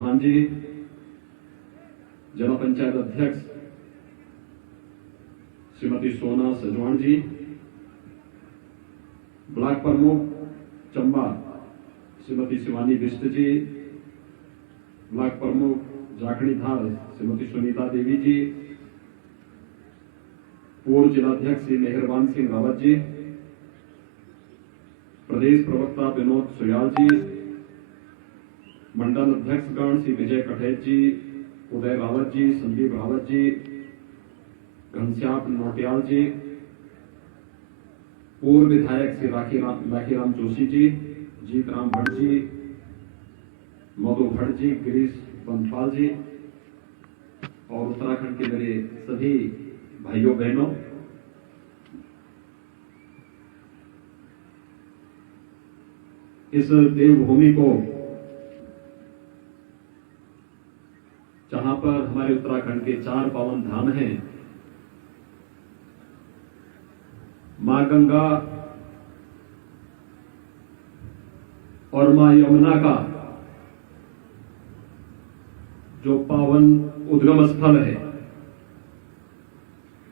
हाँ जी, जिला पंचायत अध्यक्ष श्रीमती सोना सजवाण जी, ब्लॉक प्रमुख चंबा श्रीमती शिवानी बिष्ट जी, ब्लॉक प्रमुख जाखड़ी धार श्रीमती सुनीता देवी जी, पूर्व जिलाध्यक्ष श्री मेहरबान सिंह रावत जी, प्रदेश प्रवक्ता विनोद सुयाल जी, मंडल अध्यक्षगण श्री विजय कठेत जी, उदय रावत जी, संदीप रावत जी, घनश्याम नोटियाल जी, पूर्व विधायक श्री लाखीराम जोशी जी, जीतराम भट्ट जी, मधु भट्ट जी, गिरीश बनपाल जी और उत्तराखंड के मेरे सभी भाइयों बहनों, इस देवभूमि को जहां पर हमारे उत्तराखंड के 4 पावन धाम हैं, मां गंगा और मां यमुना का जो पावन उद्गम स्थल है,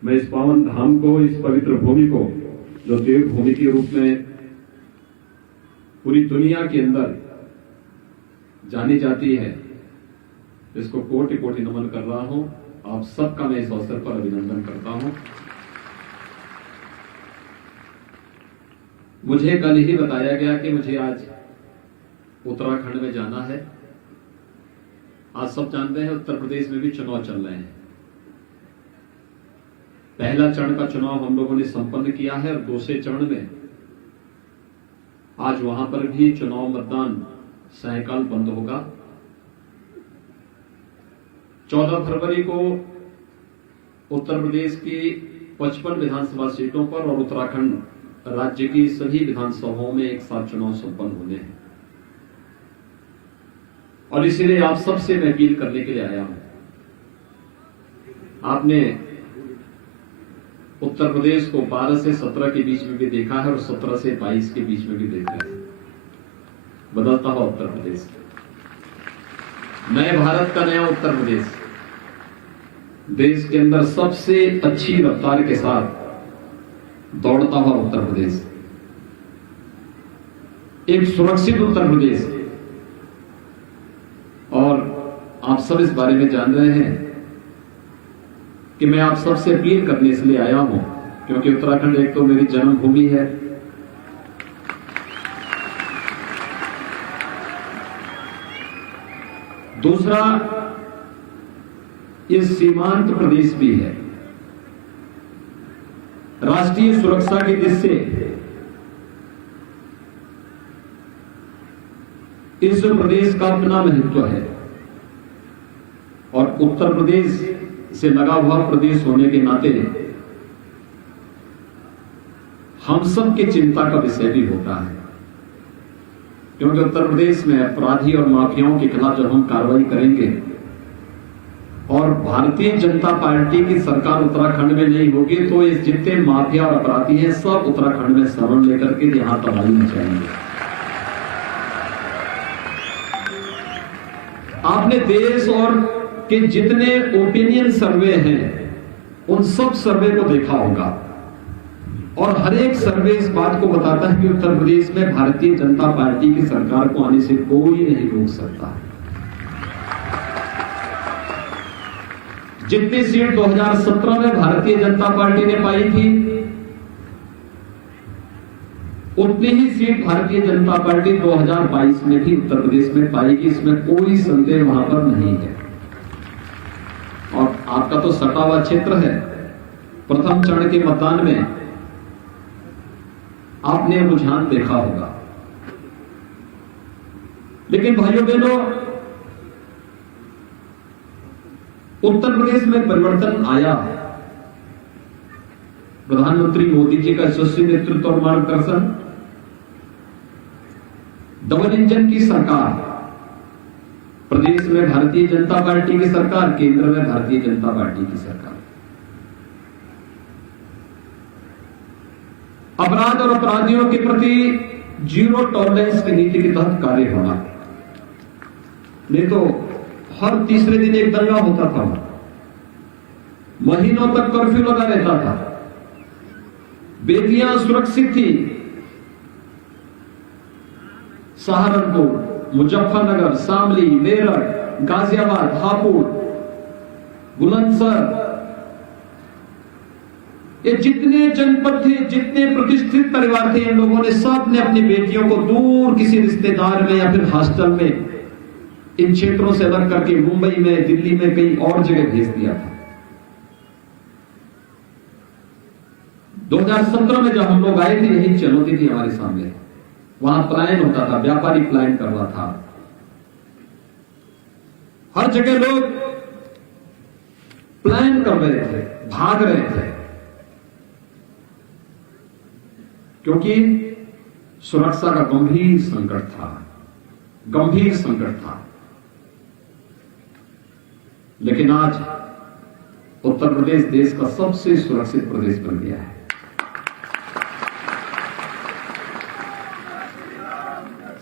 मैं इस पावन धाम को, इस पवित्र भूमि को जो देवभूमि के रूप में पूरी दुनिया के अंदर जानी जाती है, इसको कोटि कोटि नमन कर रहा हूं। आप सबका मैं इस अवसर पर अभिनंदन करता हूं। मुझे कल ही बताया गया कि मुझे आज उत्तराखंड में जाना है। आज सब जानते हैं उत्तर प्रदेश में भी चुनाव चल रहे हैं। पहला चरण का चुनाव हम लोगों ने संपन्न किया है और दूसरे चरण में आज वहां पर भी चुनाव मतदान सायंकाल बंद होगा। 14 फरवरी को उत्तर प्रदेश की 55 विधानसभा सीटों पर और उत्तराखंड राज्य की सभी विधानसभाओं में एक साथ चुनाव संपन्न होने हैं और इसीलिए आप सबसे मैं अपील करने के लिए आया हूं। आपने उत्तर प्रदेश को 12 से 17 के बीच में भी देखा है और 17 से 22 के बीच में भी देखा है। बदलता हुआ उत्तर प्रदेश, नए भारत का नया उत्तर प्रदेश, देश के अंदर सबसे अच्छी रफ्तार के साथ दौड़ता हुआ उत्तर प्रदेश, एक सुरक्षित उत्तर प्रदेश। और आप सब इस बारे में जान रहे हैं कि मैं आप सबसे अपील करने इसलिए आया हूं क्योंकि उत्तराखंड एक तो मेरी जन्मभूमि है, दूसरा ये सीमांत प्रदेश भी है। राष्ट्रीय सुरक्षा की दृष्टि से इस प्रदेश का अपना महत्व है और उत्तर प्रदेश से लगा हुआ प्रदेश होने के नाते हम सब की चिंता का विषय भी होता है, क्योंकि उत्तर प्रदेश में अपराधी और माफियाओं के खिलाफ जब हम कार्रवाई करेंगे और भारतीय जनता पार्टी की सरकार उत्तराखंड में नहीं होगी तो ये जितने माफिया और अपराधी हैं सब उत्तराखंड में शरण लेकर के यहां तबाही मचाएंगे। आपने देश और के जितने ओपिनियन सर्वे हैं उन सब सर्वे को देखा होगा और हर एक सर्वे इस बात को बताता है कि उत्तर प्रदेश में भारतीय जनता पार्टी की सरकार को आने से कोई नहीं रोक सकता। जितनी सीट 2017 में भारतीय जनता पार्टी ने पाई थी उतनी ही सीट भारतीय जनता पार्टी 2022 में भी उत्तर प्रदेश में पाएगी, इसमें कोई संदेह वहां पर नहीं है। और आपका तो सटा हुआ क्षेत्र है। प्रथम चरण के मतदान में आपने रुझान देखा होगा, लेकिन भाइयों बहनों उत्तर प्रदेश में परिवर्तन आया। प्रधानमंत्री मोदी जी का यशस्वी नेतृत्व और मार्गदर्शन, डबल इंजन की सरकार, प्रदेश में भारतीय जनता पार्टी की सरकार, केंद्र में भारतीय जनता पार्टी की सरकार, अपराध और अपराधियों के प्रति जीरो टॉलरेंस की नीति के तहत कार्य होना। नहीं तो हर तीसरे दिन एक दंगा होता था, महीनों तक कर्फ्यू लगा रहता था, बेटियां सुरक्षित थी। सहारनपुर, मुजफ्फरनगर, शामली, मेरठ, गाजियाबाद, हापुड़, बुलंदशहर, ये जितने जनपद थे, जितने प्रतिष्ठित परिवार थे, इन लोगों ने सब ने अपनी बेटियों को दूर किसी रिश्तेदार में या फिर हॉस्टल में इन क्षेत्रों से अलग करके मुंबई में, दिल्ली में, कहीं और जगह भेज दिया था। 2017 में जब हम लोग आए थे, यही चुनौती थी हमारे सामने। वहां पलायन होता था, व्यापारी पलायन कर रहा था, हर जगह लोग पलायन कर रहे थे, भाग रहे थे, क्योंकि सुरक्षा का गंभीर संकट था, गंभीर संकट था। लेकिन आज उत्तर प्रदेश देश का सबसे सुरक्षित प्रदेश बन गया है।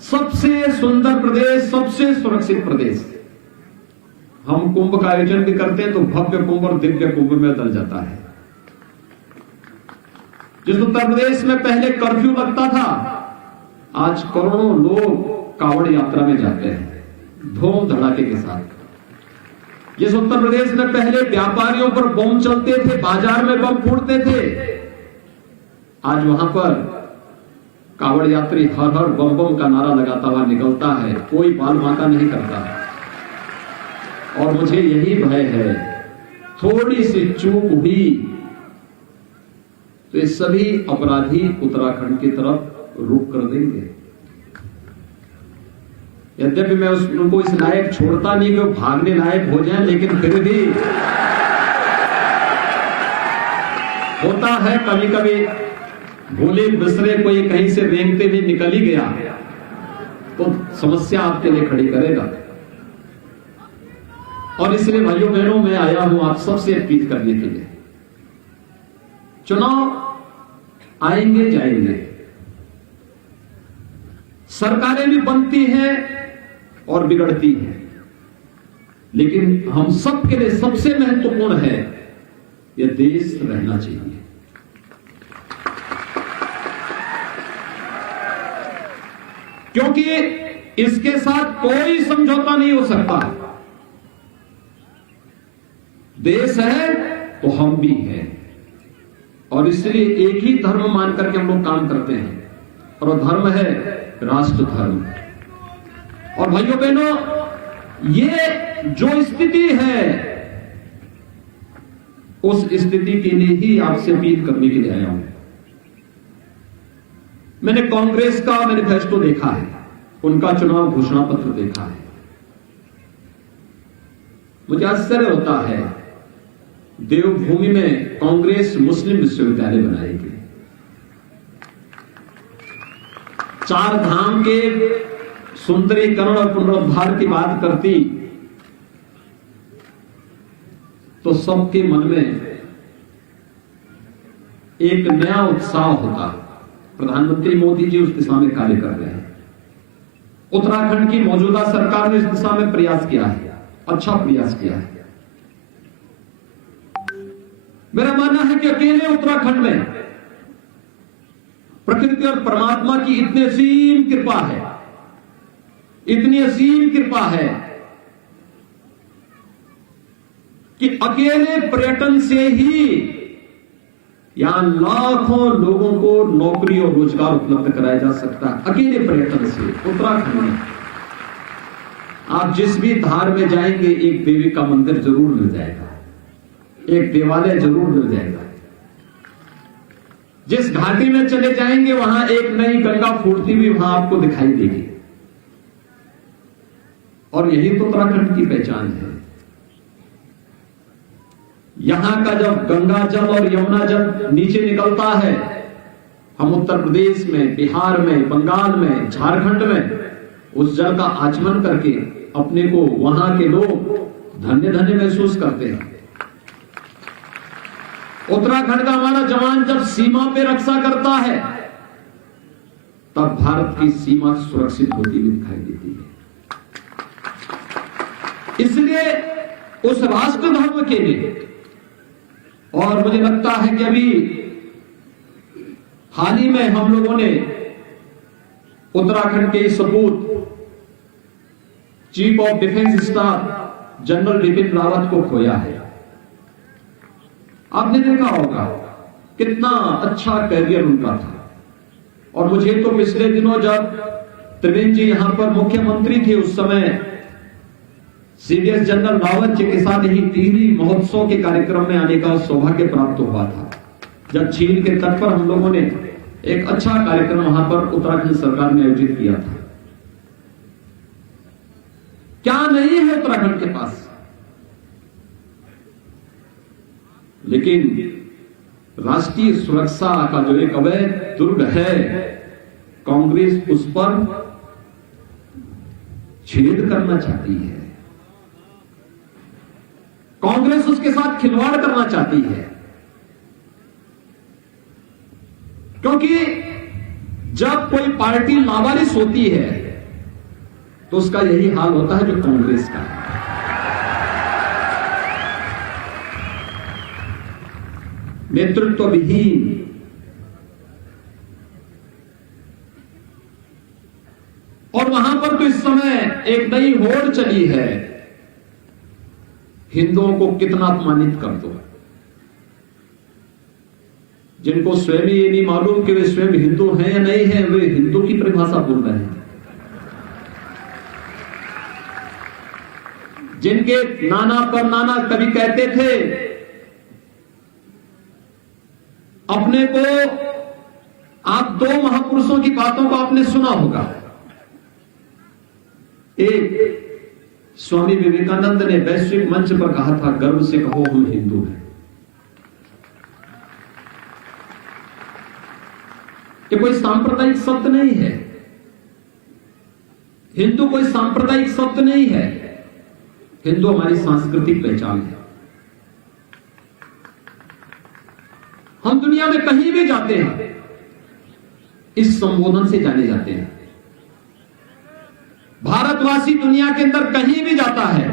सबसे सुंदर प्रदेश, सबसे सुरक्षित प्रदेश। हम कुंभ का आयोजन भी करते हैं तो भव्य कुंभ और दिव्य कुंभ में बदल जाता है। जिस उत्तर प्रदेश में पहले कर्फ्यू लगता था, आज करोड़ों लोग कांवड़ यात्रा में जाते हैं धूम धड़ाके के साथ। जिस उत्तर प्रदेश में पहले व्यापारियों पर बम चलते थे, बाजार में बम फूटते थे, आज वहां पर कांवड़ यात्री हर हर बम बम का नारा लगाता हुआ निकलता है, कोई बाल बांका नहीं करता। और मुझे यही भय है, थोड़ी सी चूक हुई तो ये सभी अपराधी उत्तराखंड की तरफ रुख कर देंगे। यद्यपि मैं उनको इस लायक छोड़ता नहीं कि वो भागने लायक हो जाएं, लेकिन फिर भी होता है कभी कभी भूले बिसरे कोई कहीं से रेंगते हुए निकल ही गया तो समस्या आपके लिए खड़ी करेगा। और इसलिए भाइयों बहनों, मैं आया हूं आप सबसे अपील करने के लिए। चुनाव आएंगे जाएंगे, सरकारें भी बनती हैं और बिगड़ती हैं, लेकिन हम सबके लिए सबसे महत्वपूर्ण है यह देश रहना चाहिए। क्योंकि इसके साथ कोई समझौता नहीं हो सकता। देश है तो हम भी हैं, और इसलिए एक ही धर्म मान करके हम लोग काम करते हैं, और वो धर्म है राष्ट्र धर्म। और भाइयों बहनों, ये जो स्थिति है, उस स्थिति के लिए ही आपसे अपील करने के लिए आया हूं। मैंने कांग्रेस का मैनिफेस्टो देखा है, उनका चुनाव घोषणा पत्र देखा है, मुझे आश्चर्य होता है। देवभूमि में कांग्रेस मुस्लिम विश्वविद्यालय बनाएगी, 4 धाम के सुंदरीकरण और पुनरुद्धार की बात करती तो सबके मन में एक नया उत्साह होता। प्रधानमंत्री मोदी जी उस दिशा में कार्य कर रहे हैं। उत्तराखंड की मौजूदा सरकार ने इस दिशा में प्रयास किया है, अच्छा प्रयास किया है। मेरा मानना है कि अकेले उत्तराखंड में प्रकृति और परमात्मा की इतनी असीम कृपा है, इतनी असीम कृपा है कि अकेले पर्यटन से ही यहां लाखों लोगों को नौकरी और रोजगार उपलब्ध कराया जा सकता है। अकेले पर्यटन से उत्तराखंड में आप जिस भी धार में जाएंगे, एक देवी का मंदिर जरूर मिल जाएगा, एक देवालय जरूर मिल जाएगा। जिस घाटी में चले जाएंगे, वहां एक नई गंगा फूटती हुई वहां आपको दिखाई देगी। और यही तो उत्तराखंड की पहचान है। यहां का जब गंगा जल और यमुना जल नीचे निकलता है, हम उत्तर प्रदेश में, बिहार में, बंगाल में, झारखंड में उस जल का आचमन करके अपने को वहां के लोग धन्य धन्य महसूस करते हैं। उत्तराखंड का हमारा जवान जब सीमा पे रक्षा करता है, तब भारत की सीमा सुरक्षित होती हुई दिखाई देती है। इसलिए उस राष्ट्र धर्म के लिए, और मुझे लगता है कि अभी हाल ही में हम लोगों ने उत्तराखंड के सपूत chief of defence staff general Bipin Rawat को खोया है। आपने देखा होगा कितना अच्छा कैरियर उनका था, और मुझे तो पिछले दिनों जब त्रिवेंद्र जी यहां पर मुख्यमंत्री थे उस समय सीडीएस जनरल रावत जी के साथ ही टिहरी महोत्सव के कार्यक्रम में आने का सौभाग्य प्राप्त हुआ था, जब झील के तट पर हम लोगों ने एक अच्छा कार्यक्रम वहां पर उत्तराखंड सरकार ने आयोजित किया था। क्या नहीं है उत्तराखंड के पास, लेकिन राष्ट्रीय सुरक्षा का जो एक अवैध दुर्ग है, कांग्रेस उस पर छेद करना चाहती है, कांग्रेस उसके साथ खिलवाड़ करना चाहती है। क्योंकि जब कोई पार्टी लावारिस होती है तो उसका यही हाल होता है जो कांग्रेस का है। नेतृत्व विहीन, और वहां पर तो इस समय एक नई होड़ चली है, हिंदुओं को कितना अपमानित कर दो। जिनको स्वयं ये नहीं मालूम कि वे स्वयं हिंदू हैं या नहीं हैं, वे हिंदू की परिभाषा बोल रहे हैं। जिनके नाना पर नाना कभी कहते थे अपने को, आप दो महापुरुषों की बातों को आपने सुना होगा। एक स्वामी विवेकानंद ने वैश्विक मंच पर कहा था, गर्व से कहो हम हिंदू हैं। ये कोई सांप्रदायिक शब्द नहीं है, हिंदू कोई सांप्रदायिक शब्द नहीं है, हिंदू हमारी सांस्कृतिक पहचान है। हम दुनिया में कहीं भी जाते हैं इस संबोधन से जाने जाते हैं। भारतवासी दुनिया के अंदर कहीं भी जाता है,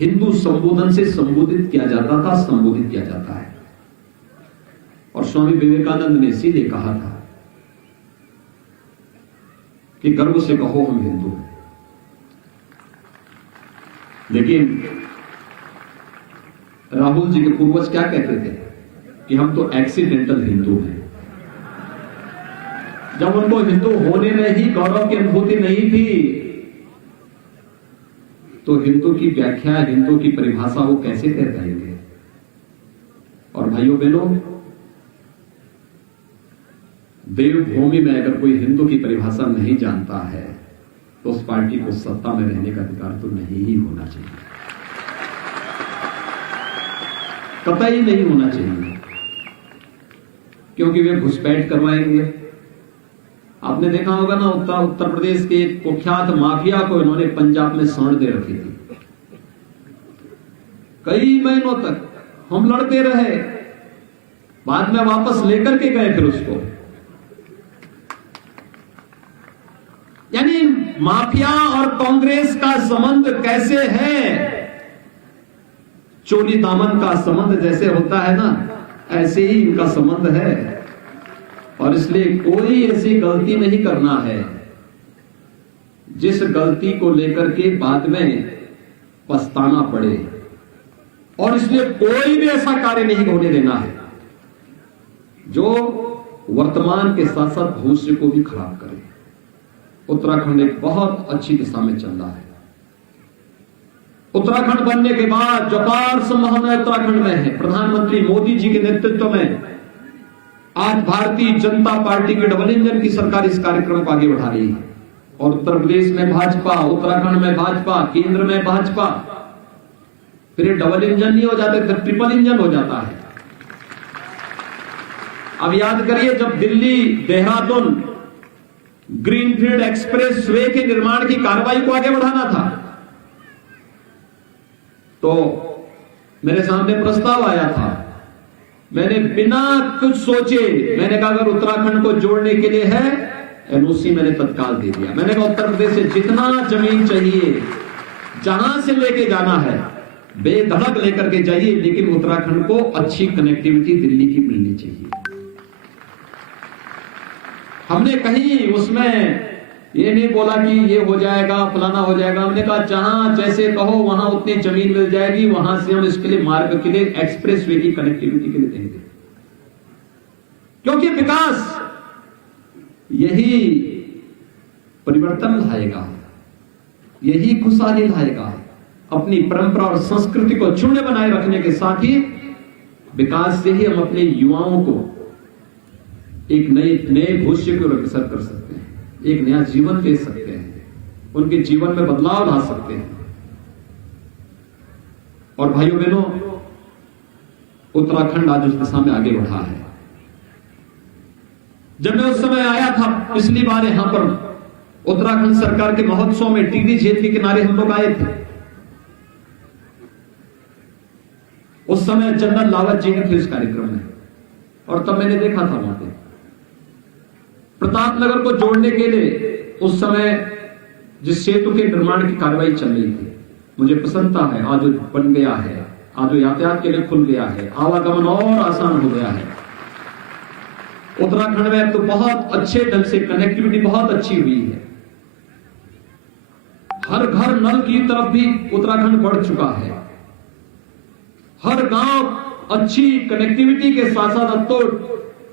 हिंदू संबोधन से संबोधित किया जाता था, संबोधित किया जाता है। और स्वामी विवेकानंद ने सीधे कहा था कि गर्व से कहो हम हिंदू हैं। लेकिन राहुल जी के पूर्वज क्या कहते थे कि हम तो एक्सीडेंटल हिंदू हैं। जब उनको हिंदू होने में ही गौरव की अनुभूति नहीं थी, तो हिंदू की व्याख्या, हिंदू की परिभाषा वो कैसे कर पाएंगे। और भाइयों बहनों, देवभूमि में अगर कोई हिंदू की परिभाषा नहीं जानता है तो उस पार्टी को सत्ता में रहने का अधिकार तो नहीं ही होना चाहिए, कतई नहीं होना चाहिए, क्योंकि वे घुसपैठ करवाएंगे। आपने देखा होगा ना, उत्तर प्रदेश के एक कुख्यात माफिया को इन्होंने पंजाब में सांड दे रखी थी। कई महीनों तक हम लड़ते रहे, बाद में वापस लेकर के गए फिर उसको। यानी माफिया और कांग्रेस का संबंध कैसे है, चोली दामन का संबंध जैसे होता है ना, ऐसे ही इनका संबंध है। और इसलिए कोई ऐसी गलती नहीं करना है जिस गलती को लेकर के बाद में पछताना पड़े, और इसलिए कोई भी ऐसा कार्य नहीं होने देना है जो वर्तमान के साथ साथ भविष्य को भी खराब करे। उत्तराखंड एक बहुत अच्छी दिशा में चल रहा है। उत्तराखंड बनने के बाद जो अपार संभावना उत्तराखंड में है, प्रधानमंत्री मोदी जी के नेतृत्व में आज भारतीय जनता पार्टी की डबल इंजन की सरकार इस कार्यक्रम को आगे बढ़ा रही है। और उत्तर प्रदेश में भाजपा, उत्तराखंड में भाजपा, केंद्र में भाजपा, फिर डबल इंजन नहीं हो जाता, फिर ट्रिपल इंजन हो जाता है। अब याद करिए, जब Delhi Dehradun greenfield express way के निर्माण की कार्रवाई को आगे बढ़ाना था, तो मेरे सामने प्रस्ताव आया था। मैंने बिना कुछ सोचे मैंने कहा अगर उत्तराखंड को जोड़ने के लिए है, एनओसी मैंने तत्काल दे दिया। मैंने कहा उत्तर प्रदेश से जितना जमीन चाहिए, जहां से लेके जाना है बेधड़क लेकर के जाइए, लेकिन उत्तराखंड को अच्छी कनेक्टिविटी दिल्ली की मिलनी चाहिए। हमने कहीं उसमें ये नहीं बोला कि ये हो जाएगा फलाना हो जाएगा। हमने कहा जहां जैसे कहो वहां उतनी जमीन मिल जाएगी, वहां से हम इसके लिए मार्ग के लिए एक्सप्रेस वे की कनेक्टिविटी के लिए देंगे, क्योंकि विकास यही परिवर्तन लाएगा, यही खुशहाली लाएगा। अपनी परंपरा और संस्कृति को अक्षुण्ण बनाए रखने के साथ ही विकास से ही हम अपने युवाओं को एक नए भविष्य को अग्रसर कर सकते हैं, एक नया जीवन दे सकते हैं, उनके जीवन में बदलाव ला सकते हैं। और भाइयों बहनों, उत्तराखंड आज उस दिशा में आगे बढ़ा है। जब मैं उस समय आया था पिछली बार यहां पर उत्तराखंड सरकार के महोत्सव में, टिहरी झील के किनारे हम लोग आए थे। उस समय जनरल लावत जी ने थे इस कार्यक्रम में, और तब मैंने देखा था वहां पे प्रतापनगर को जोड़ने के लिए उस समय जिस सेतु के निर्माण की कार्रवाई चल रही थी, मुझे प्रसन्नता है आज बन गया है, आज यातायात के लिए खुल गया है, आवागमन और आसान हो गया है। उत्तराखंड में तो बहुत अच्छे ढंग से कनेक्टिविटी बहुत अच्छी हुई है। हर घर नल की तरफ भी उत्तराखंड बढ़ चुका है। हर गांव अच्छी कनेक्टिविटी के साथ साथ अब तो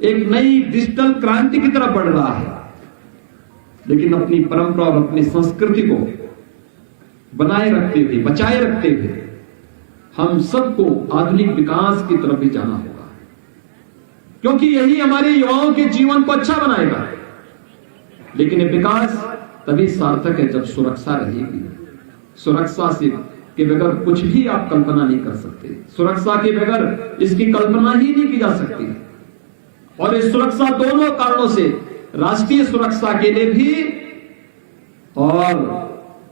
एक नई डिजिटल क्रांति की तरफ बढ़ रहा है। लेकिन अपनी परंपरा और अपनी संस्कृति को बनाए रखते हुए, बचाए रखते हुए हम सबको आधुनिक विकास की तरफ भी जाना होगा, क्योंकि यही हमारे युवाओं के जीवन को अच्छा बनाएगा। लेकिन ये विकास तभी सार्थक है जब सुरक्षा रहेगी। सुरक्षा से के बगैर कुछ भी आप कल्पना नहीं कर सकते। सुरक्षा के बगैर इसकी कल्पना ही नहीं की जा सकती। और इस सुरक्षा दोनों कारणों से, राष्ट्रीय सुरक्षा के लिए भी और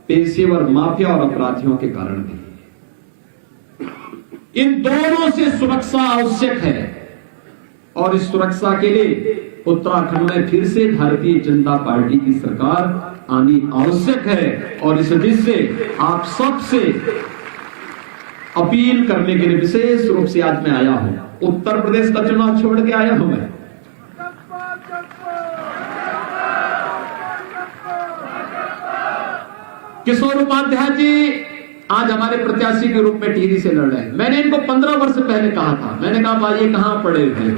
पेशेवर माफिया और अपराधियों के कारण भी, इन दोनों से सुरक्षा आवश्यक है। और इस सुरक्षा के लिए उत्तराखंड में फिर से भारतीय जनता पार्टी की सरकार आनी आवश्यक है। और इस वजह से आप सबसे अपील करने के लिए विशेष रूप से आज मैं आया हूं। उत्तर प्रदेश का चुनाव छोड़ के आया हूं मैं। किशोर उपाध्याय जी आज हमारे प्रत्याशी के रूप में टिहरी से लड़ रहे हैं। मैंने इनको 15 वर्ष पहले कहा था, मैंने कहा भाई ये कहां पड़े थे।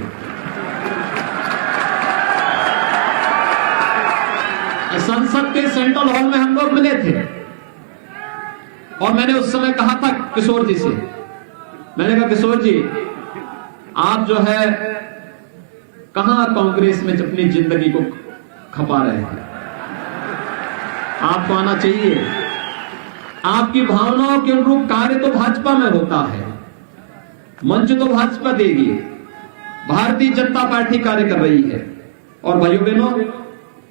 संसद के सेंट्रल हॉल में हम लोग मिले थे और मैंने उस समय कहा था किशोर जी से, मैंने कहा किशोर जी आप जो है कहां कांग्रेस में अपनी जिंदगी को खपा रहे हैं, आपको आना चाहिए। आपकी भावनाओं के अनुरूप कार्य तो भाजपा में होता है, मंच तो भाजपा देगी, भारतीय जनता पार्टी कार्य कर रही है। और भाइयों बहनों,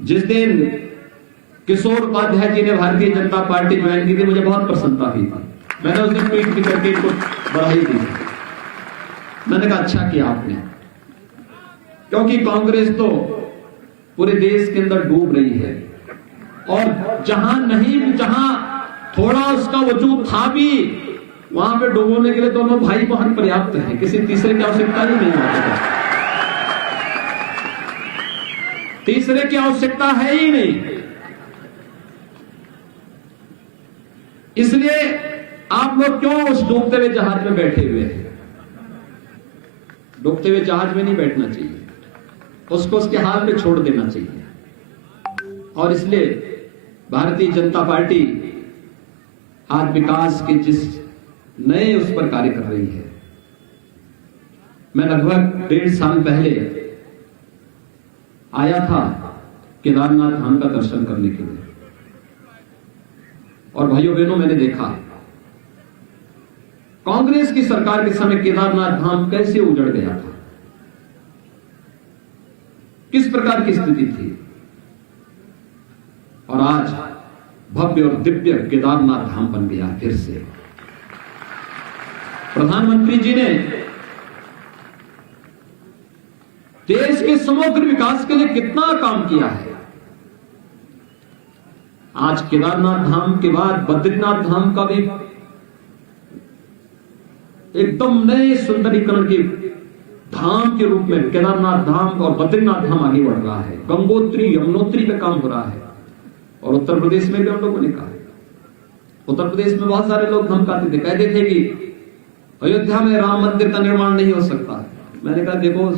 जिस दिन किशोर उपाध्याय जी ने भारतीय जनता पार्टी ज्वाइन की थी, मुझे बहुत प्रसन्नता हुई थी। मैंने उस दिन ट्वीट भी करके इनको बधाई दी। मैंने कहा अच्छा किया आपने, क्योंकि कांग्रेस तो पूरे देश के अंदर डूब रही है और जहां थोड़ा उसका वजूद था भी, वहां पे डूबोने के लिए दोनों भाई बहन पर्याप्त है, किसी तीसरे की आवश्यकता ही नहीं होती। तीसरे की आवश्यकता है ही नहीं। इसलिए आप लोग क्यों उस डूबते हुए जहाज में बैठे हुए हैं? डूबते हुए जहाज में नहीं बैठना चाहिए, उसको उसके हाल पे छोड़ देना चाहिए। और इसलिए भारतीय जनता पार्टी आज विकास के जिस नए उस पर कार्य कर रही है। मैं लगभग 1.5 साल पहले आया था केदारनाथ धाम का दर्शन करने के लिए, और भाइयों बहनों मैंने देखा कांग्रेस की सरकार के समय केदारनाथ धाम कैसे उजड़ गया था, किस प्रकार की स्थिति थी। और आज भव्य और दिव्य केदारनाथ धाम बन गया फिर से। प्रधानमंत्री जी ने देश के समग्र विकास के लिए कितना काम किया है। आज केदारनाथ धाम के बाद बद्रीनाथ धाम का भी एकदम नए सुंदरीकरण के धाम के रूप में केदारनाथ धाम और बद्रीनाथ धाम आगे बढ़ रहा है। गंगोत्री यमुनोत्री पे काम हो रहा है। और उत्तर प्रदेश में भी हम लोगों ने कहा, उत्तर प्रदेश में बहुत सारे लोग धमकाते थे, कहते थे कि अयोध्या में राम मंदिर का निर्माण नहीं हो सकता। मैंने कहा देखो,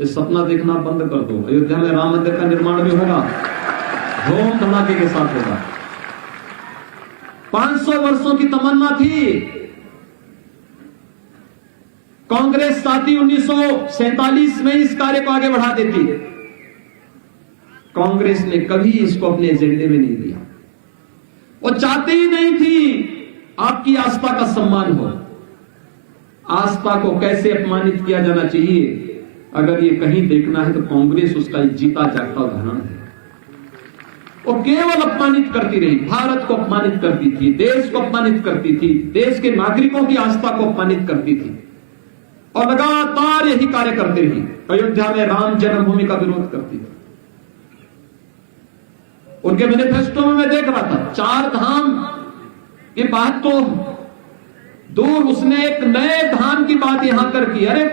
ये सपना देखना बंद कर दो, अयोध्या में राम मंदिर का निर्माण भी होगा, धूम धमाके के साथ होगा। 500 वर्षों की तमन्ना थी। कांग्रेस साथी 1947 में इस कार्य को आगे बढ़ा देती। कांग्रेस ने कभी इसको अपने एजेंडे में नहीं लिया। वो चाहती ही नहीं थी आपकी आस्था का सम्मान हो। आस्था को कैसे अपमानित किया जाना चाहिए, अगर ये कहीं देखना है तो कांग्रेस उसका जीता जागता उदाहरण है। वो केवल अपमानित करती रही, भारत को अपमानित करती थी, देश को अपमानित करती थी, देश के नागरिकों की आस्था को अपमानित करती थी और लगातार यही कार्य करती रही। अयोध्या में राम जन्मभूमि का विरोध करती थी। उनके मैनिफेस्टो में मैं देख रहा था, 4 धाम की बात तो दूर, उसने एक नए धाम की बात यहां कर की। अरे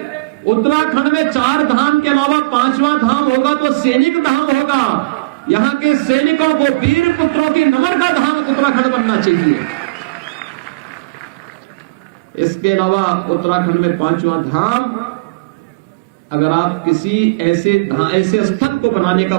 उत्तराखंड में 4 धाम के अलावा 5वां धाम होगा तो सैनिक धाम होगा। यहां के सैनिकों को, वीर पुत्रों की नमन का धाम उत्तराखंड बनना चाहिए। इसके अलावा उत्तराखंड में 5वां धाम, अगर आप किसी ऐसे स्थल को बनाने का